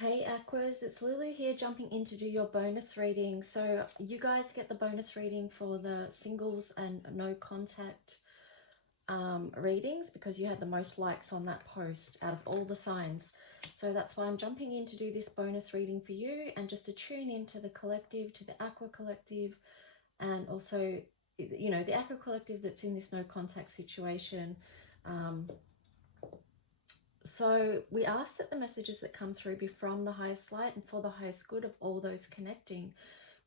Hey Aquas, it's Lulu here jumping in to do your bonus reading. So you guys get the bonus reading for the singles and no contact readings because you had the most likes on that post out of all the signs. So that's why I'm jumping in to do this bonus reading for you and just to tune into the collective, to the Aqua collective, and also, you know, the Aqua collective that's in this no contact situation. So we ask that the messages that come through be from the highest light and for the highest good of all those connecting.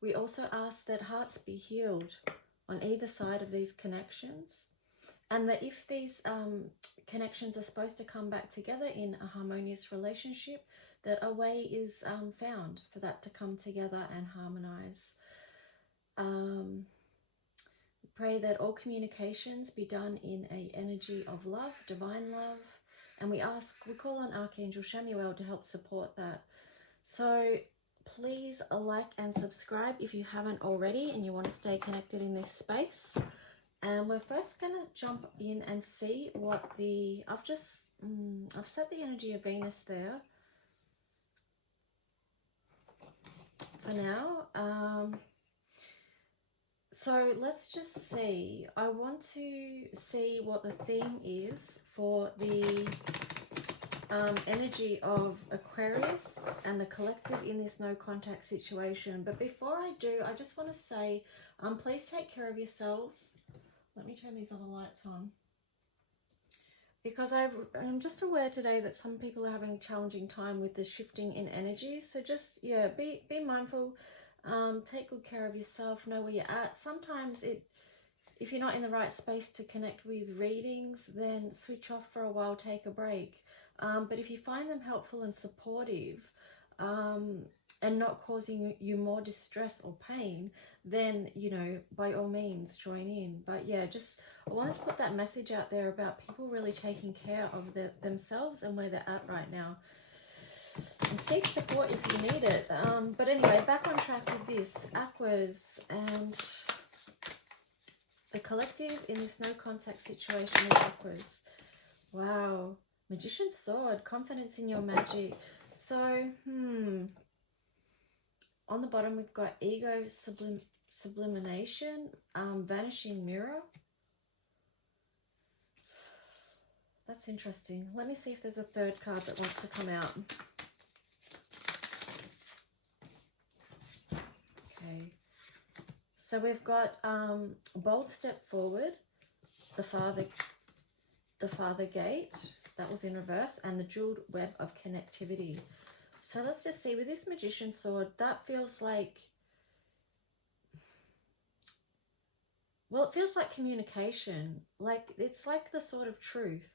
We also ask that hearts be healed on either side of these connections, and that if these connections are supposed to come back together in a harmonious relationship, that a way is found for that to come together and harmonize. Pray that all communications be done in an energy of love, divine love. And we call on Archangel Chamuel to help support that. So please like and subscribe if you haven't already and you want to stay connected in this space. And we're first going to jump in and see what I've set the energy of Venus there for now. So let's just see. I want to see what the theme is for the energy of Aquarius and the collective in this no contact situation. But before I do, I just want to say, please take care of yourselves. Let me turn these other lights on. Because I'm just aware today that some people are having a challenging time with the shifting in energies. So just, yeah, be mindful. Take good care of yourself, know where you're at. Sometimes if you're not in the right space to connect with readings, then switch off for a while, take a break. But if you find them helpful and supportive, and not causing you more distress or pain, then, you know, by all means join in. But yeah, I wanted to put that message out there about people really taking care of themselves and where they're at right now. And seek support if you need it. But anyway, back on track with this. Aquas and the collective in this no contact situation with Aquas. Wow. Magician's sword. Confidence in your magic. So, on the bottom we've got ego sublimation, vanishing mirror. That's interesting. Let me see if there's a third card that wants to come out. Okay, so we've got bold step forward, the father gate, that was in reverse, and the jeweled web of connectivity. So let's just see, with this magician sword, that feels like, well, it feels like communication. Like, it's like the sword of truth.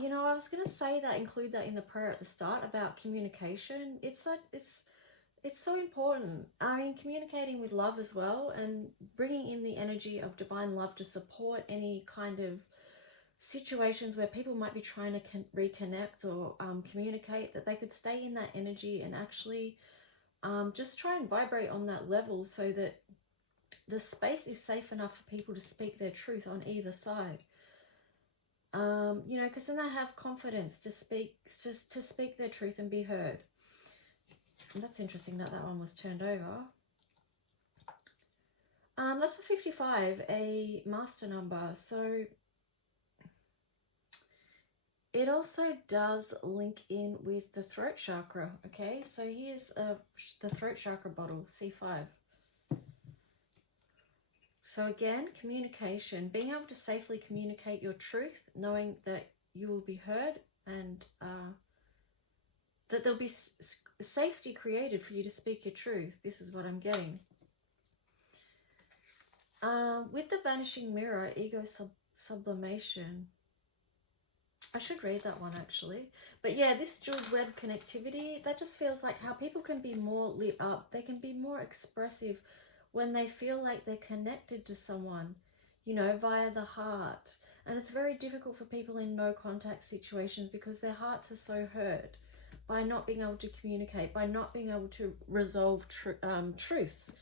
You know, I was going to say that, include that in the prayer at the start about communication. It's so important. I mean, communicating with love as well, and bringing in the energy of divine love to support any kind of situations where people might be trying to reconnect or communicate, that they could stay in that energy and actually just try and vibrate on that level so that the space is safe enough for people to speak their truth on either side. You know, because then they have confidence to speak their truth and be heard. And that's interesting that one was turned over. That's a 55, a master number. So it also does link in with the throat chakra. Okay, so here's the throat chakra bottle, C5. So again, communication, being able to safely communicate your truth, knowing that you will be heard, and that there'll be safety created for you to speak your truth. This is what I'm getting. With the vanishing mirror, ego sublimation. I should read that one actually. But yeah, this jeweled web connectivity, that just feels like how people can be more lit up. They can be more expressive when they feel like they're connected to someone, you know, via the heart. And it's very difficult for people in no contact situations because their hearts are so hurt by not being able to communicate, by not being able to resolve truths,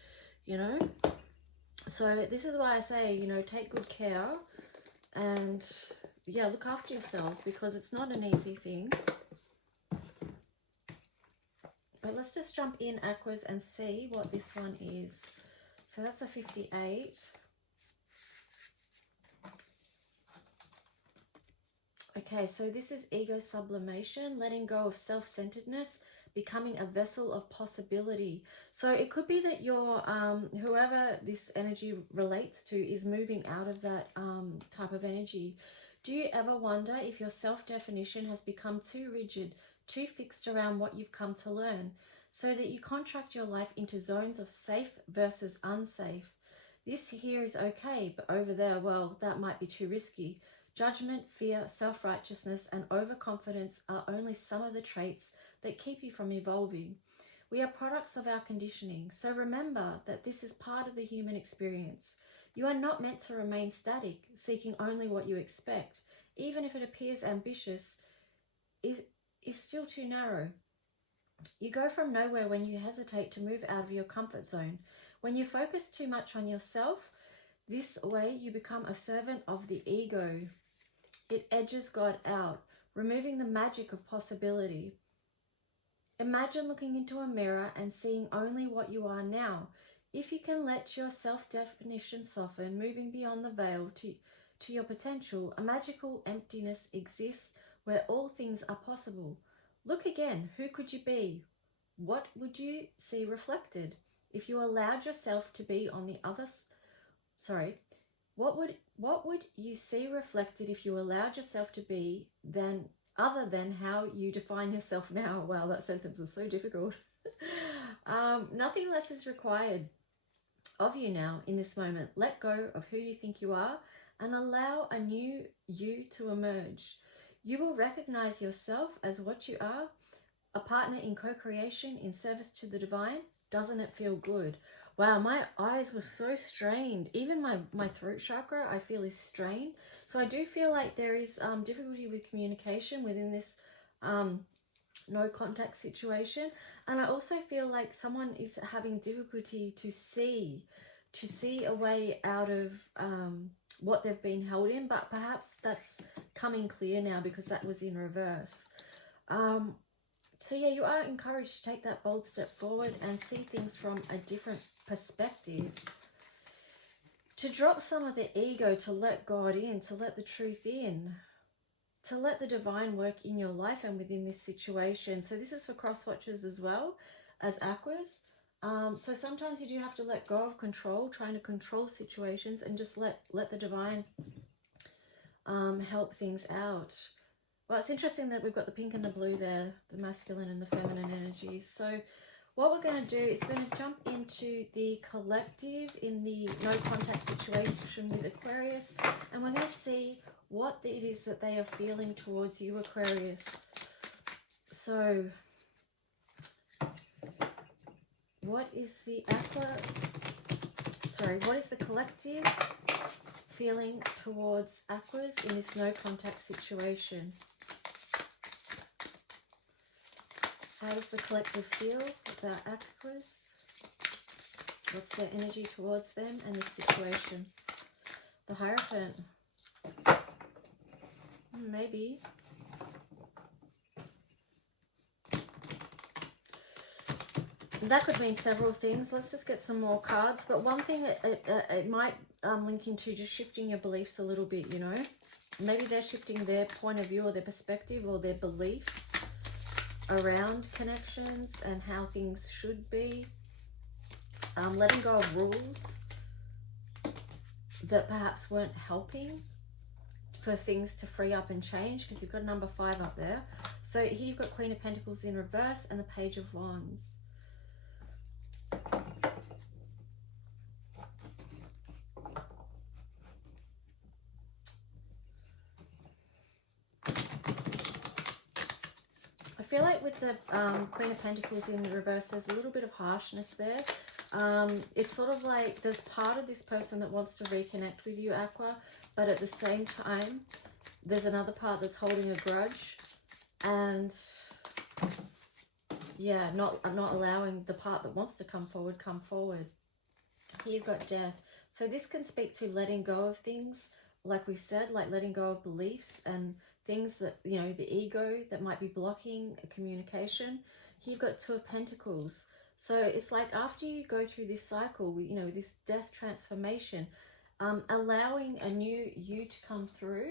you know. So this is why I say, you know, take good care and, yeah, look after yourselves, because it's not an easy thing. But let's just jump in, Aquas, and see what this one is. So that's a 58. Okay, so this is ego sublimation, letting go of self-centeredness, becoming a vessel of possibility. So it could be that your whoever this energy relates to is moving out of that type of energy. Do you ever wonder if your self-definition has become too rigid, too fixed around what you've come to learn, so that you contract your life into zones of safe versus unsafe? This here is okay, but over there, well, that might be too risky. Judgment, fear, self-righteousness, and overconfidence are only some of the traits that keep you from evolving. We are products of our conditioning, so remember that this is part of the human experience. You are not meant to remain static, seeking only what you expect, even if it appears ambitious, is still too narrow. You go from nowhere when you hesitate to move out of your comfort zone. When you focus too much on yourself, this way you become a servant of the ego. It edges God out, removing the magic of possibility. Imagine looking into a mirror and seeing only what you are now. If you can let your self-definition soften, moving beyond the veil to your potential, a magical emptiness exists where all things are possible. Look again. Who could you be? What would you see reflected? If you allowed yourself to be on the other... What would you see reflected if you allowed yourself to be other than how you define yourself now? Wow, that sentence was so difficult. Nothing less is required of you now in this moment. Let go of who you think you are and allow a new you to emerge. You will recognize yourself as what you are, a partner in co-creation in service to the divine. Doesn't it feel good? Wow, my eyes were so strained. Even my throat chakra, I feel, is strained. So I do feel like there is difficulty with communication within this no contact situation. And I also feel like someone is having difficulty to see a way out of what they've been held in. But perhaps that's coming clear now because that was in reverse. So yeah, you are encouraged to take that bold step forward and see things from a different perspective. To drop some of the ego, to let God in, to let the truth in, to let the divine work in your life and within this situation. So this is for cross watchers as well as Aquas. So sometimes you do have to let go of control, trying to control situations, and just let the divine help things out. Well, it's interesting that we've got the pink and the blue there, the masculine and the feminine energies. So what we're going to do is going to jump into the collective in the no contact situation with Aquarius, and we're going to see what it is that they are feeling towards you, Aquarius. So what is the collective feeling towards Aquas in this no contact situation? How does the collective feel about Aquas? What's their energy towards them and this situation? The Hierophant. Maybe. That could mean several things. Let's just get some more cards. But one thing, it might link into just shifting your beliefs a little bit, you know. Maybe they're shifting their point of view or their perspective or their beliefs around connections and how things should be. Letting go of rules that perhaps weren't helping for things to free up and change, because you've got number 5 up there. So here you've got Queen of Pentacles in reverse and the Page of Wands. I feel like with the Queen of Pentacles in reverse, there's a little bit of harshness there. It's sort of like there's part of this person that wants to reconnect with you, Aqua, but at the same time, there's another part that's holding a grudge and, yeah, not allowing the part that wants to come forward. Here you've got Death. So this can speak to letting go of things, like we've said, like letting go of beliefs and things that, you know, the ego that might be blocking a communication. Here you've got Two of Pentacles. So it's like after you go through this cycle, you know, this death transformation, allowing a new you to come through.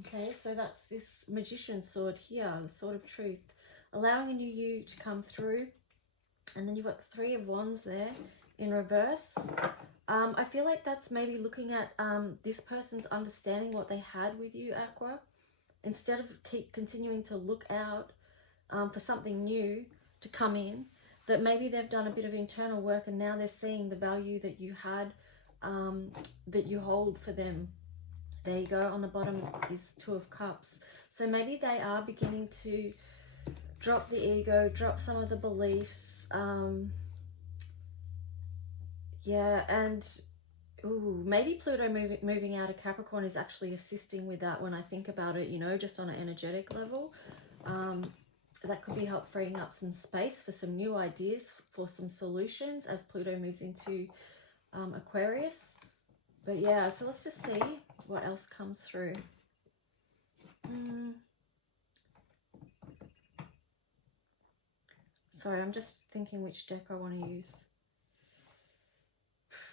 Okay, so that's this Magician sword here, the Sword of Truth. Allowing a new you to come through. And then you've got the Three of Wands there in reverse. I feel like that's maybe looking at this person's understanding what they had with you, Aqua. Instead of continuing to look out for something new to come in, that maybe they've done a bit of internal work and now they're seeing the value that you had, that you hold for them. There you go. On the bottom is Two of Cups. So maybe they are beginning to drop the ego, drop some of the beliefs. Yeah, and ooh, maybe Pluto moving out of Capricorn is actually assisting with that when I think about it, you know, just on an energetic level. That could be help freeing up some space for some new ideas, for some solutions as Pluto moves into Aquarius. But yeah, so let's just see what else comes through. Sorry, I'm just thinking which deck I want to use.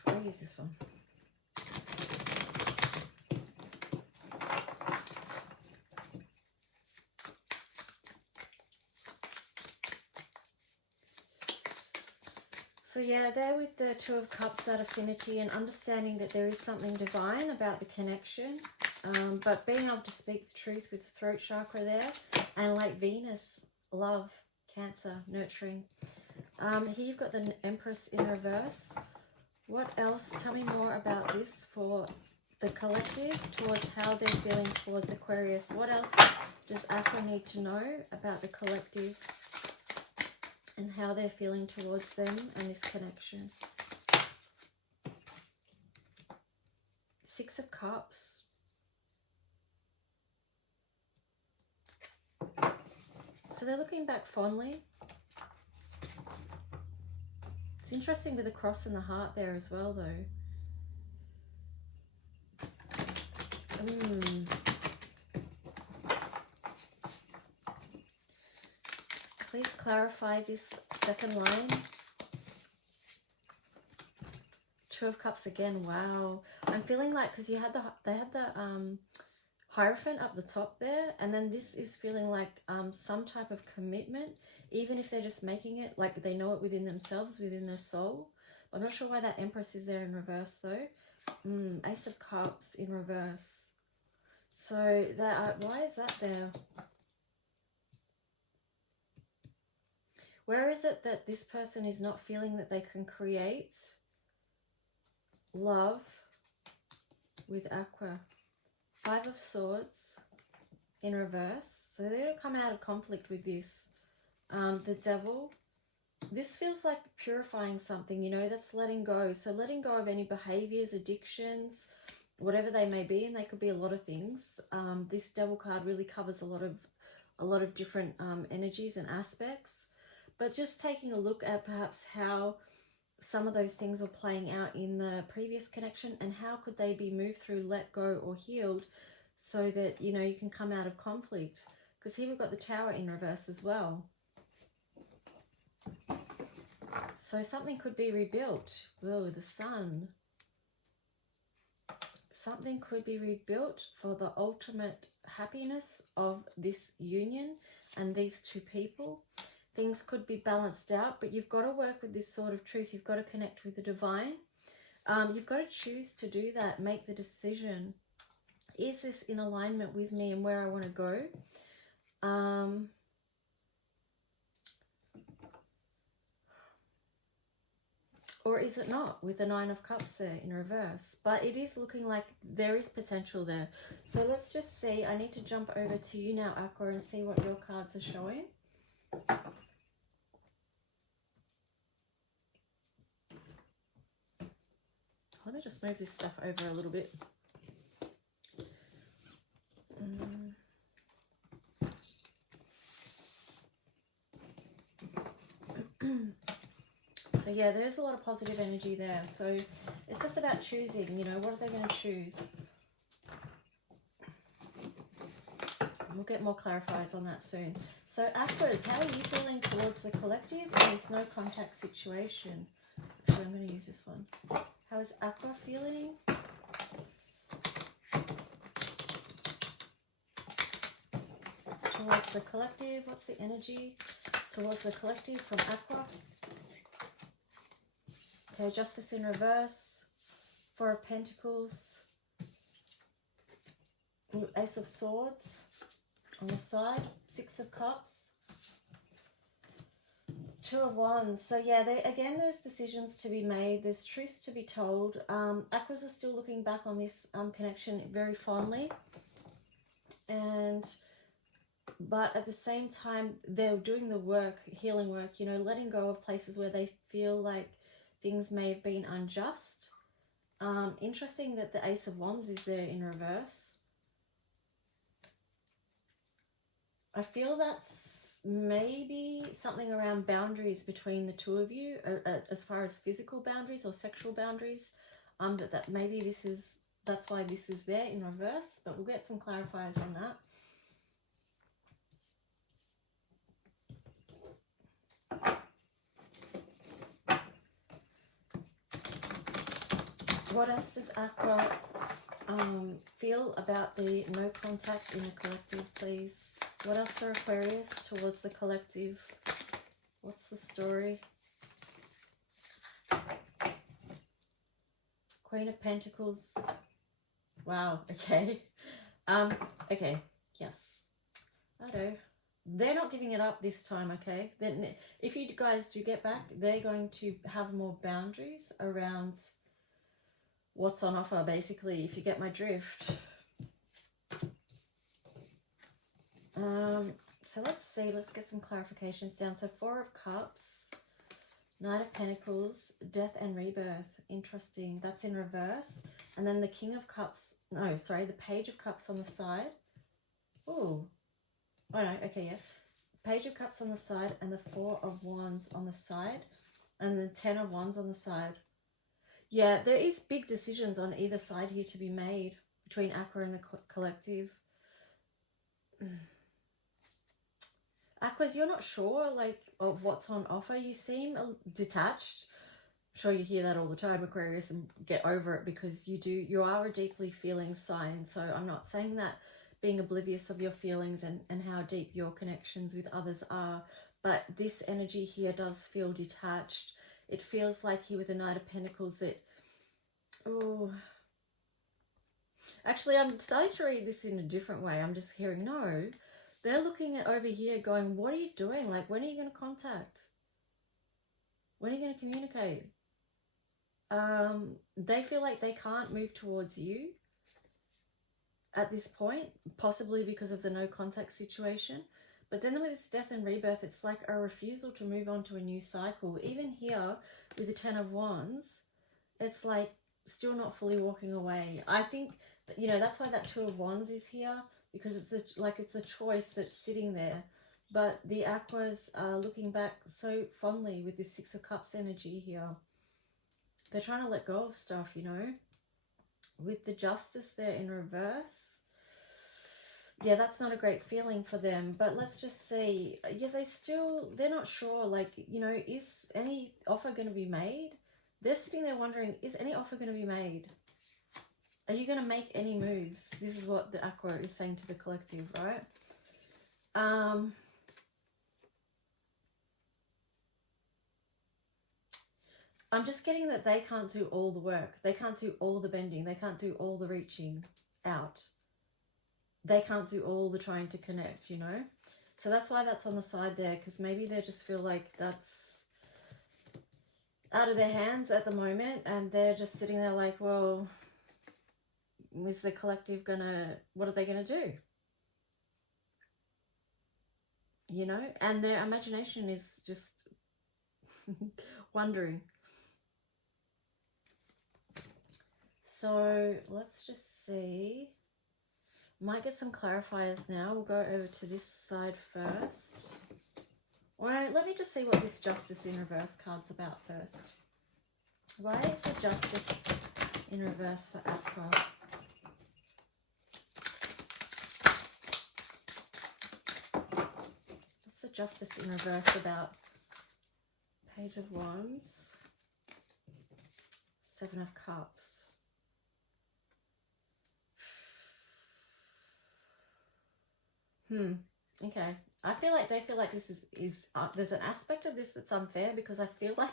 I'll use this one. So yeah, there with the Two of Cups, that affinity and understanding that there is something divine about the connection, but being able to speak the truth with the throat chakra there, and like Venus, love, Cancer, nurturing. Here you've got the Empress in reverse. What else? Tell me more about this for the collective, towards how they're feeling towards Aquarius. What else does Aqua need to know about the collective and how they're feeling towards them and this connection? Six of Cups. So they're looking back fondly. It's interesting with the cross and the heart there as well, though. Please clarify this second line. Two of Cups again. Wow. I'm feeling like, because you had they had the Hierophant up the top there, and then this is feeling like some type of commitment, even if they're just making it like they know it within themselves, within their soul. I'm not sure why that Empress is there in reverse though. Ace of Cups in reverse. So that why is that there? Where is it that this person is not feeling that they can create love with Aqua? Five of Swords in reverse. So they're going to come out of conflict with this. The Devil. This feels like purifying something, you know, that's letting go. So letting go of any behaviors, addictions, whatever they may be, and they could be a lot of things. This Devil card really covers a lot of different energies and aspects. But just taking a look at perhaps how some of those things were playing out in the previous connection, and how could they be moved through, let go, or healed, so that, you know, you can come out of conflict. Because here we've got the Tower in reverse as well. So something could be rebuilt. Whoa, the Sun. Something could be rebuilt for the ultimate happiness of this union and these two people. Things could be balanced out, but you've got to work with this Sword of Truth. You've got to connect with the divine. You've got to choose to do that. Make the decision. Is this in alignment with me and where I want to go? Or is it not, with the Nine of Cups there in reverse? But it is looking like there is potential there. So let's just see. I need to jump over to you now, Aqua, and see what your cards are showing. Let me just move this stuff over a little bit. So yeah, there's a lot of positive energy there. So it's just about choosing, you know, what are they going to choose? we'll get more clarifiers on that soon. So Aquas, how are you feeling towards the collective in this no contact situation? Actually, I'm going to use this one. How is Aqua feeling? Towards the collective, what's the energy towards the collective from Aqua? Okay, Justice in reverse, Four of Pentacles, Ace of Swords on the side, Six of Cups, Two of Wands. So yeah, again, there's decisions to be made, there's truths to be told. Aquas are still looking back on this connection very fondly, but at the same time, they're doing the work, healing work, you know, letting go of places where they feel like things may have been unjust. Interesting that the Ace of Wands is there in reverse. I feel that's maybe something around boundaries between the two of you, as far as physical boundaries or sexual boundaries. That maybe that's why this is there in reverse, but we'll get some clarifiers on that. What else does Aqua feel about the no contact in the collective, please? What else for Aquarius towards the collective? What's the story? Queen of Pentacles. Wow, okay. Okay, yes. Righto. They're not giving it up this time, okay? Then if you guys do get back, they're going to have more boundaries around what's on offer, basically, if you get my drift. So let's see, let's get some clarifications down. So Four of Cups, Knight of Pentacles, Death and Rebirth. Interesting. That's in reverse. And then the King of Cups, no, sorry, the Page of Cups on the side. Oh no, okay, yeah. Page of Cups on the side and the Four of Wands on the side. And the Ten of Wands on the side. Yeah, there is big decisions on either side here to be made between Aqua and the collective. Aquas, you're not sure, like, of what's on offer. You seem detached. I'm sure you hear that all the time, Aquarius, and get over it, because you are a deeply feeling sign. So I'm not saying that being oblivious of your feelings and how deep your connections with others are, but this energy here does feel detached. It feels like here with the Knight of Pentacles that, oh, actually I'm starting to read this in a different way. I'm just hearing, no, they're looking at over here going, what are you doing? Like, when are you going to contact? When are you going to communicate? They feel like they can't move towards you at this point, possibly because of the no contact situation. But then with this Death and Rebirth, it's like a refusal to move on to a new cycle. Even here with the Ten of Wands, it's like still not fully walking away. I think, you know, that's why that Two of Wands is here, because it's a choice that's sitting there. But the Aquas are looking back so fondly with this Six of Cups energy here. They're trying to let go of stuff, you know. With the Justice there in reverse, yeah, that's not a great feeling for them. But let's just see. Yeah, they're not sure, like, you know, is any offer going to be made? They're sitting there wondering, is any offer going to be made? Are you going to make any moves? This is what the Aqua is saying to the collective, right? I'm just getting that they can't do all the work. They can't do all the bending. They can't do all the reaching out. They can't do all the trying to connect, you know? So that's why that's on the side there, because maybe they just feel like that's out of their hands at the moment, and they're just sitting there like, well, is the collective gonna, what are they gonna do? You know? And their imagination is just wondering. So let's just see. Might get some clarifiers now. We'll go over to this side first. Alright, let me just see what this Justice in reverse card's about first. Why is the Justice in reverse for Aqua? Justice in reverse about? Page of Wands, Seven of Cups. Okay. I feel like they feel like this is there's an aspect of this that's unfair, because I feel like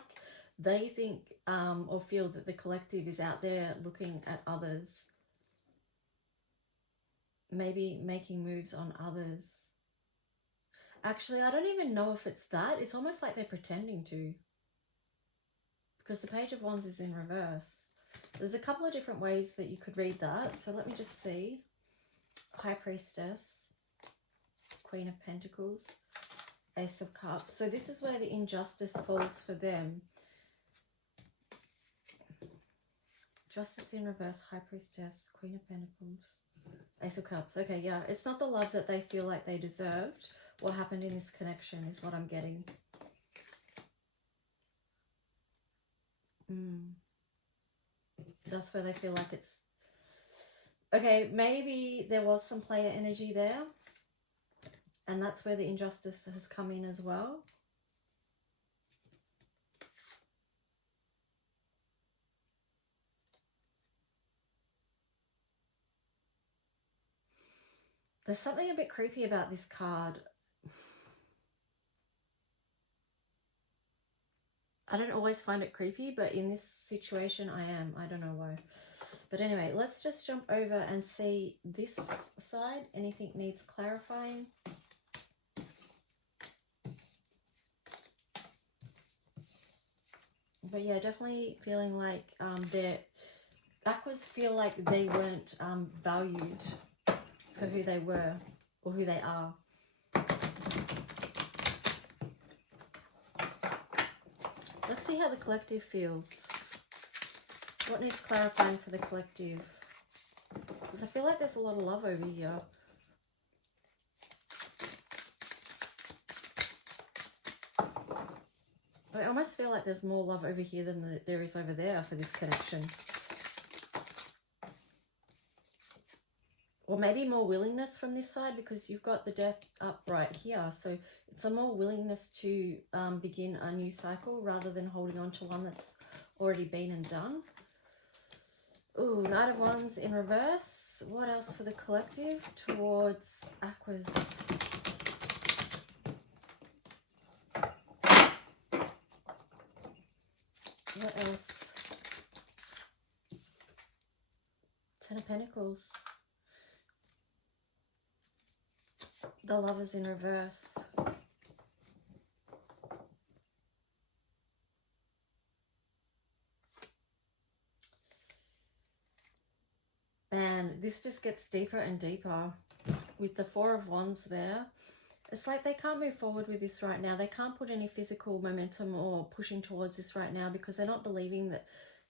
they think or feel that the collective is out there looking at others, maybe making moves on others. Actually, I don't even know if it's that. It's almost like they're pretending to, because the Page of Wands is in reverse. There's a couple of different ways that you could read that. So let me just see. High Priestess, Queen of Pentacles, Ace of Cups. So this is where the injustice falls for them. Justice in reverse, High Priestess, Queen of Pentacles, Ace of Cups. Okay, yeah. It's not the love that they feel like they deserved. What happened in this connection is what I'm getting. That's where they feel like it's... Okay, maybe there was some player energy there. And that's where the injustice has come in as well. There's something a bit creepy about this card. I don't always find it creepy, but in this situation I am. I don't know why. But anyway, let's just jump over and see this side. Anything needs clarifying? But yeah, definitely feeling like AQUAS feel like they weren't valued for who they were or who they are. Let's see how the collective feels. What needs clarifying for the collective? Because I feel like there's a lot of love over here. I almost feel like there's more love over here than there is over there for this connection. Or maybe more willingness from this side, because you've got the Death up right here. So it's a more willingness to begin a new cycle rather than holding on to one that's already been and done. Ooh, Knight of Wands in reverse. What else for the collective towards AQUAS? What else? Ten of Pentacles. The Lovers in reverse. And this just gets deeper and deeper with the Four of Wands there. It's like they can't move forward with this right now. They can't put any physical momentum or pushing towards this right now, because they're not believing that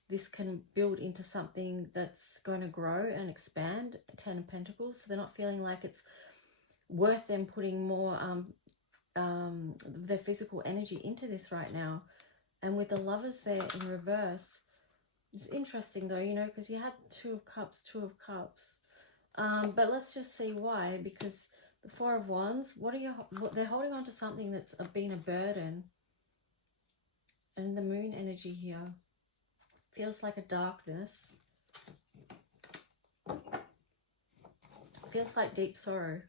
this can build into something that's going to grow and expand. Ten of Pentacles. So they're not feeling like it's worth them putting more their physical energy into this right now. And with the Lovers there in reverse, it's interesting though, you know, because you had Two of Cups, Two of Cups. But let's just see why. Because the Four of Wands, they're holding on to something that's been a burden. And the Moon energy here feels like a darkness. Feels like deep sorrow.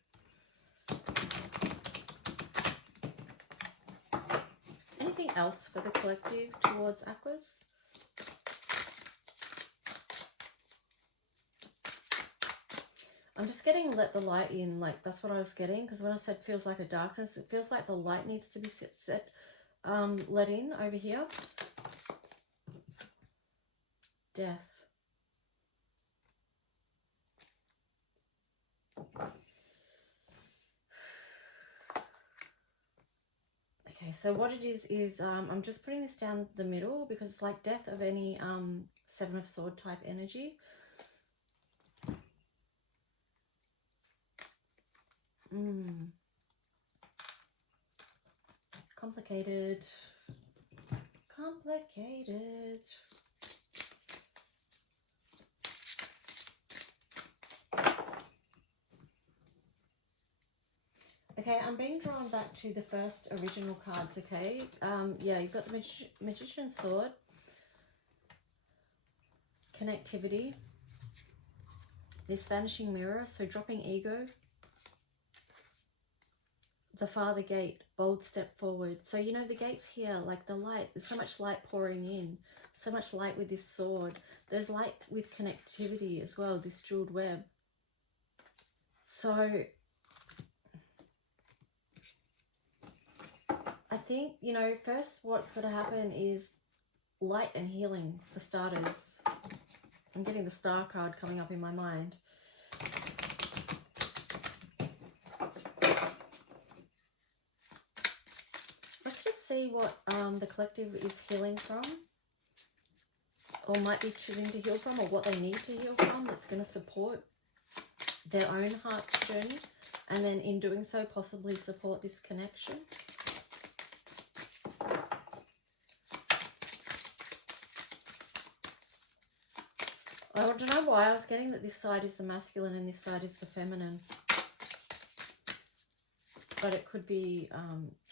Anything else for the collective towards AQUAS? I'm just getting let the light in, like that's what I was getting, because when I said feels like a darkness, it feels like the light needs to be let in over here. Death. Okay, so what it is I'm just putting this down the middle, because it's like death of any Seven of Sword type energy. Complicated. Complicated. Okay, I'm being drawn back to the first original cards, okay? Yeah, you've got the Magician's Sword, connectivity, this Vanishing Mirror, so dropping ego, the Father Gate, bold step forward. So, you know, the gates here, like the light, there's so much light pouring in, so much light with this sword. There's light with connectivity as well, this jeweled web. So I think, you know, first what's got to happen is light and healing for starters. I'm getting the Star card coming up in my mind. Let's just see what the collective is healing from, or might be choosing to heal from, or what they need to heal from that's going to support their own heart's journey, and then in doing so possibly support this connection. I don't know why I was getting that this side is the masculine and this side is the feminine. But it could be,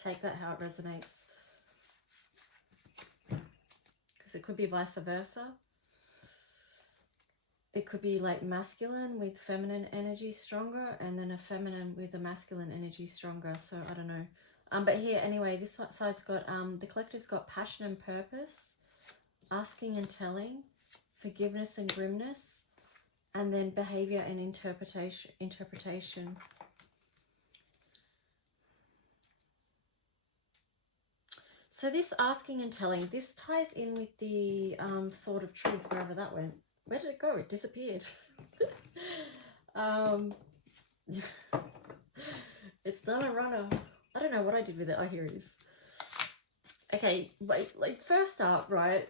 take that how it resonates. Because it could be vice versa. It could be like masculine with feminine energy stronger, and then a feminine with a masculine energy stronger. So I don't know. But here, anyway, this side's got, the collective's got passion and purpose, asking and telling, forgiveness and grimness, and then behavior and interpretation. So this asking and telling, this ties in with the Sword of Truth, wherever that went. Where did it go? It disappeared. It's done a runner. I don't know what I did with it. Oh, here it is. Okay, like first up, right?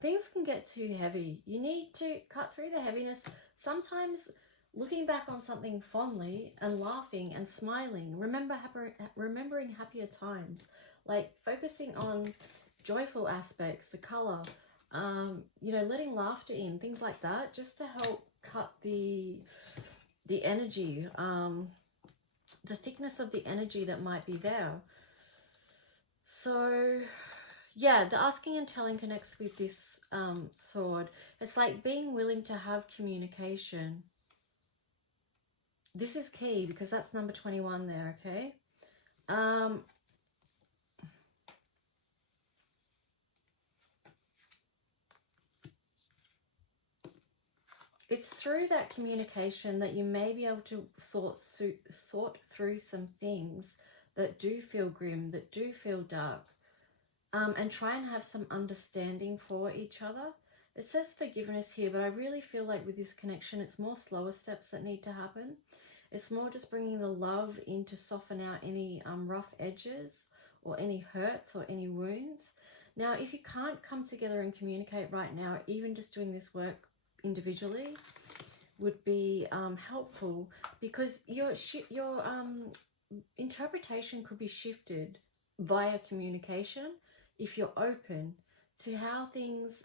Things can get too heavy. You need to cut through the heaviness. Sometimes looking back on something fondly and laughing and smiling, remembering happier times, like focusing on joyful aspects, the color, you know, letting laughter in, things like that, just to help cut the energy, the thickness of the energy that might be there. So yeah, the asking and telling connects with this sword. It's like being willing to have communication. This is key because that's number 21 there, okay? It's through that communication that you may be able to sort through some things that do feel grim, that do feel dark, and try and have some understanding for each other. It says forgiveness here, but I really feel like with this connection, it's more slower steps that need to happen. It's more just bringing the love in to soften out any rough edges or any hurts or any wounds. Now, if you can't come together and communicate right now, even just doing this work individually would be helpful, because your interpretation could be shifted via communication if you're open to how things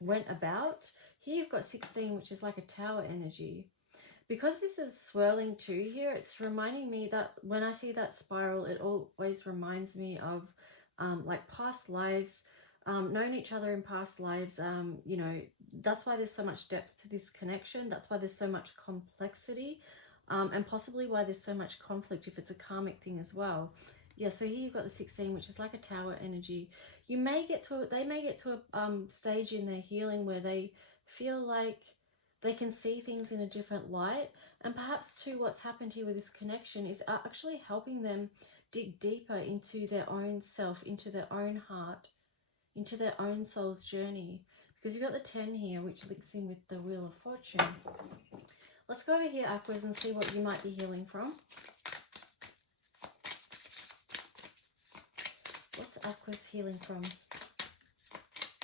went about. Here you've got 16, which is like a tower energy. Because this is swirling too here, it's reminding me that when I see that spiral, it always reminds me of like past lives, known each other in past lives. You know, that's why there's so much depth to this connection. That's why there's so much complexity, and possibly why there's so much conflict if it's a karmic thing as well. Yeah, so here you've got the 16, which is like a tower energy. They may get to a stage in their healing where they feel like they can see things in a different light. And perhaps too, what's happened here with this connection is actually helping them dig deeper into their own self, into their own heart, into their own soul's journey. Because you've got the 10 here, which links in with the Wheel of Fortune. Let's go over here, Aquas, and see what you might be healing from. What's Aquas healing from?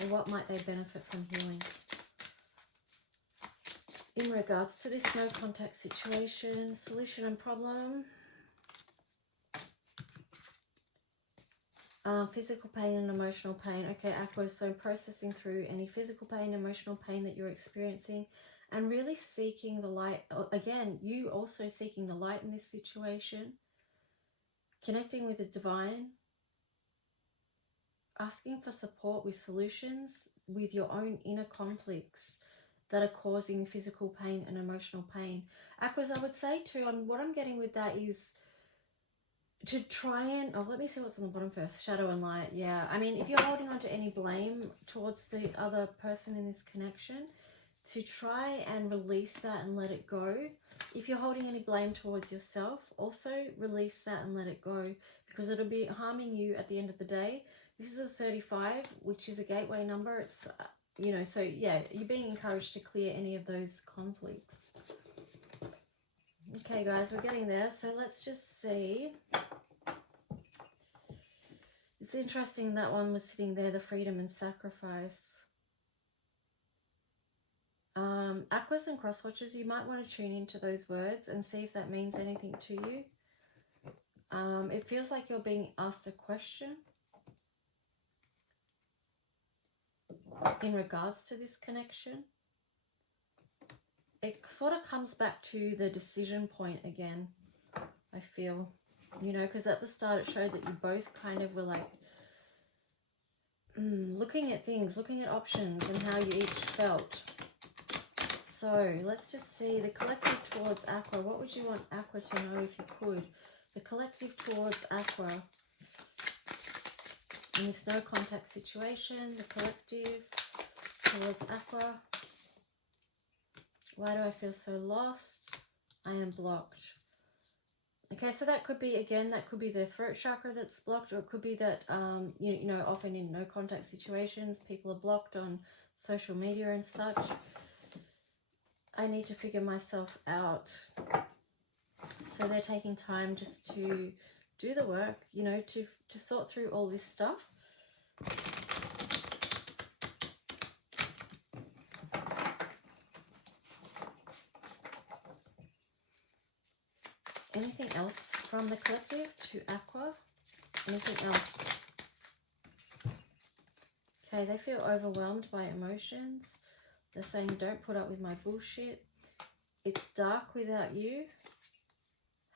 And what might they benefit from healing? In regards to this no contact situation, solution and problem. Physical pain and emotional pain. Okay, Aquas, so processing through any physical pain, emotional pain that you're experiencing, and really seeking the light. Again, you also seeking the light in this situation, connecting with the divine, asking for support with solutions with your own inner conflicts that are causing physical pain and emotional pain. Aquas, I would say too, what I'm getting with that is to try and, let me see what's on the bottom first. Shadow and light. Yeah, I mean, if you're holding on to any blame towards the other person in this connection, to try and release that and let it go. If you're holding any blame towards yourself, also release that and let it go, because it'll be harming you at the end of the day. This is a 35, which is a gateway number. It's, you know, so yeah, you're being encouraged to clear any of those conflicts. Okay, guys, we're getting there. So let's just see. It's interesting that one was sitting there, the freedom and sacrifice. Aquas and cross watchers, you might want to tune into those words and see if that means anything to you. It feels like you're being asked a question in regards to this connection. It sort of comes back to the decision point again, I feel, you know, because at the start it showed that you both kind of were like looking at things, looking at options and how you each felt. So let's just see the collective towards Aqua. What would you want Aqua to know if you could? The collective towards Aqua in this no contact situation. The collective towards Aqua. Why do I feel so lost? I am blocked. Okay, so that could be, again, that could be the throat chakra that's blocked, or it could be that, you know, often in no contact situations, people are blocked on social media and such. I need to figure myself out. So they're taking time just to do the work, you know, to sort through all this stuff. Anything else from the collective to Aqua? Anything else? Okay, they feel overwhelmed by emotions. They're saying, don't put up with my bullshit. It's dark without you.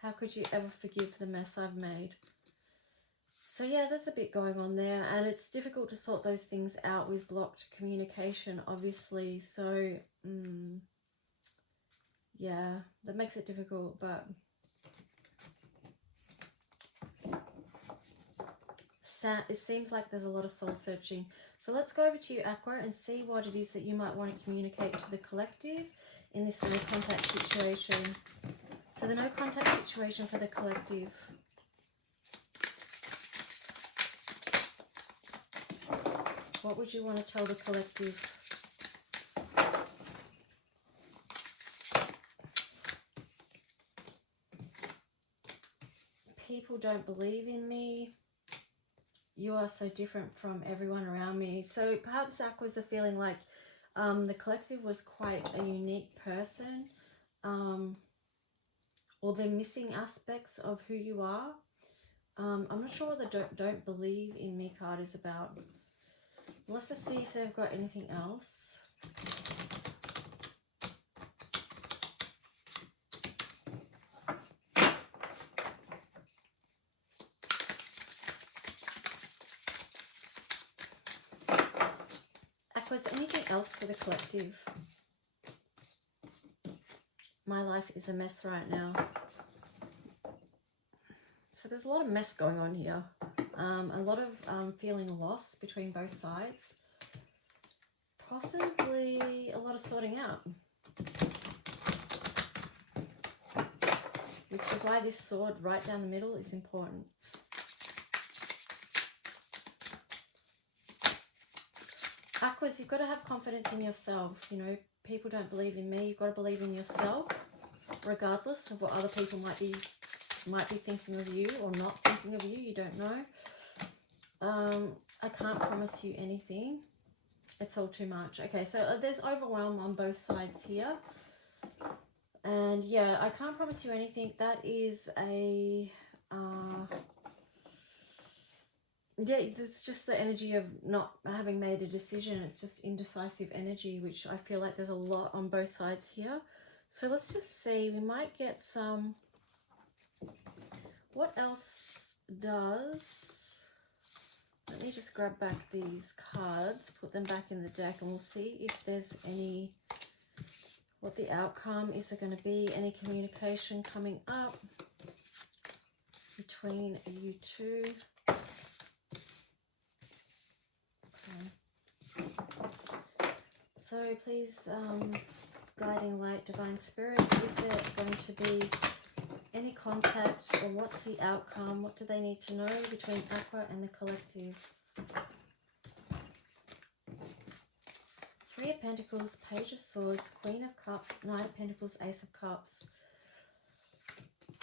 How could you ever forgive the mess I've made? So yeah, there's a bit going on there, and it's difficult to sort those things out with blocked communication, obviously. So, yeah, that makes it difficult, but it seems like there's a lot of soul searching. So let's go over to you, Aqua, and see what it is that you might want to communicate to the collective in this no contact situation. So the no contact situation for the collective. What would you want to tell the collective? People don't believe in me. You are so different from everyone around me. So perhaps Aquas are feeling like the collective was quite a unique person, or they're missing aspects of who you are. I'm not sure what the don't believe in me card is about. Let's just see if they've got anything else. Aquas, anything else for the collective? My life is a mess right now. So there's a lot of mess going on here. A lot of feeling lost between both sides. Possibly a lot of sorting out. Which is why this sword right down the middle is important. Aquas, you've got to have confidence in yourself. You know, people don't believe in me. You've got to believe in yourself, regardless of what other people might be thinking of you or not thinking of you. You don't know. I can't promise you anything. It's all too much. Okay, so there's overwhelm on both sides here. And yeah, I can't promise you anything. That is a yeah, it's just the energy of not having made a decision. It's just indecisive energy, which I feel like there's a lot on both sides here. So let's just see. We might get some... What else does... Let me just grab back these cards, put them back in the deck, and we'll see if there's any... What the outcome is there going to be? Any communication coming up between you two? So please, guiding light, divine spirit, is there going to be any contact, or what's the outcome? What do they need to know between Aqua and the collective? Three of Pentacles, Page of Swords, Queen of Cups, Knight of Pentacles, Ace of Cups.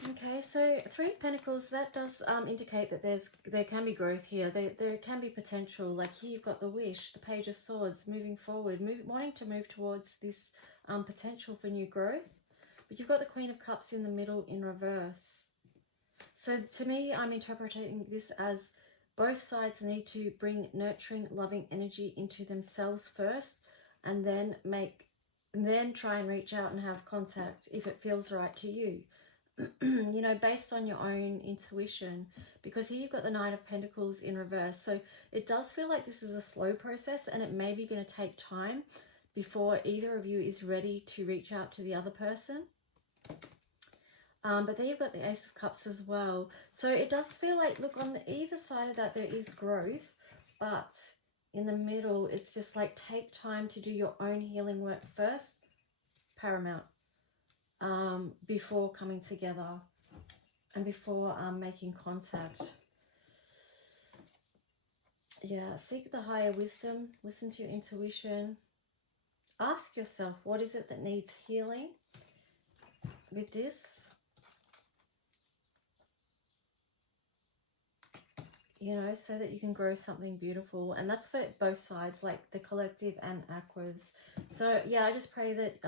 Okay, so Three of Pentacles, that does indicate that there can be growth here. There can be potential. Like here you've got the Wish, the Page of Swords, moving forward, wanting to move towards this potential for new growth. But you've got the Queen of Cups in the middle in reverse. So to me, I'm interpreting this as both sides need to bring nurturing, loving energy into themselves first, and then try and reach out and have contact if it feels right to you. You know, based on your own intuition, because here you've got the Knight of Pentacles in reverse. So it does feel like this is a slow process, and it may be going to take time before either of you is ready to reach out to the other person. But then you've got the Ace of Cups as well. So it does feel like, look, on either side of that there is growth, but in the middle it's just like, take time to do your own healing work first, paramount. Before coming together and before making contact. Yeah, seek the higher wisdom, listen to your intuition, ask yourself, what is it that needs healing with this? You know, so that you can grow something beautiful. And that's for both sides, like the collective and Aquas. So yeah, I just pray that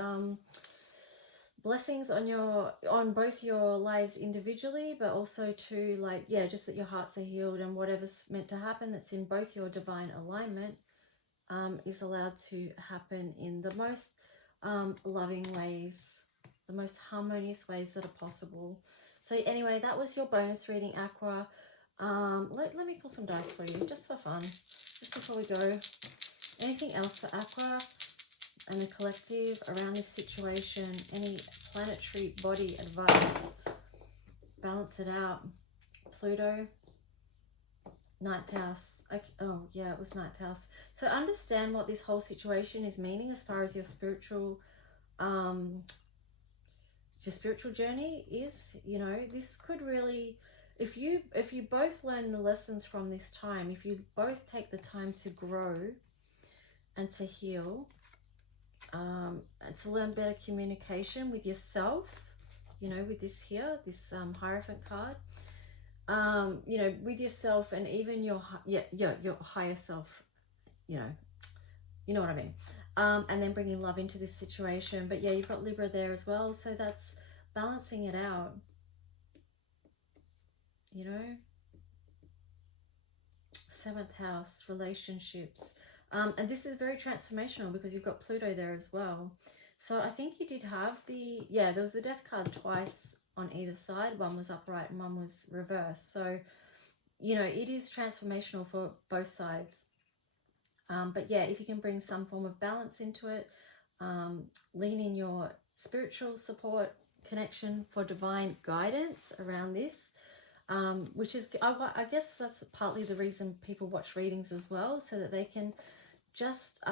blessings on both your lives individually, but also to, like, yeah, just that your hearts are healed, and whatever's meant to happen that's in both your divine alignment is allowed to happen in the most loving ways, the most harmonious ways that are possible. So anyway, that was your bonus reading, Aqua. Let me pull some dice for you, just for fun, just before we go. Anything else for Aqua and the collective around this situation? Any planetary body advice? Balance it out. Pluto, 9th house. Okay. Oh yeah, it was 9th house. So understand what this whole situation is meaning as far as your spiritual journey is. You know, this could really, if you both learn the lessons from this time, if you both take the time to grow and to heal, and to learn better communication with yourself, you know, with this here, this Hierophant card, you know, with yourself, and even your higher self, you know what I mean, and then bringing love into this situation. But yeah, you've got Libra there as well, so that's balancing it out, you know. 7th house, relationships. And this is very transformational because you've got Pluto there as well. So I think you did have the, yeah, there was a Death card twice on either side. One was upright and one was reversed. So, you know, it is transformational for both sides. But yeah, if you can bring some form of balance into it, lean in your spiritual support, connection for divine guidance around this. Which is, I guess that's partly the reason people watch readings as well, so that they can just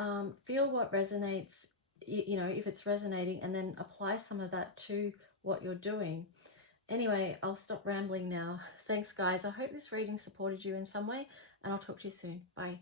feel what resonates, you know, if it's resonating, and then apply some of that to what you're doing. Anyway, I'll stop rambling now. Thanks, guys. I hope this reading supported you in some way, and I'll talk to you soon. Bye.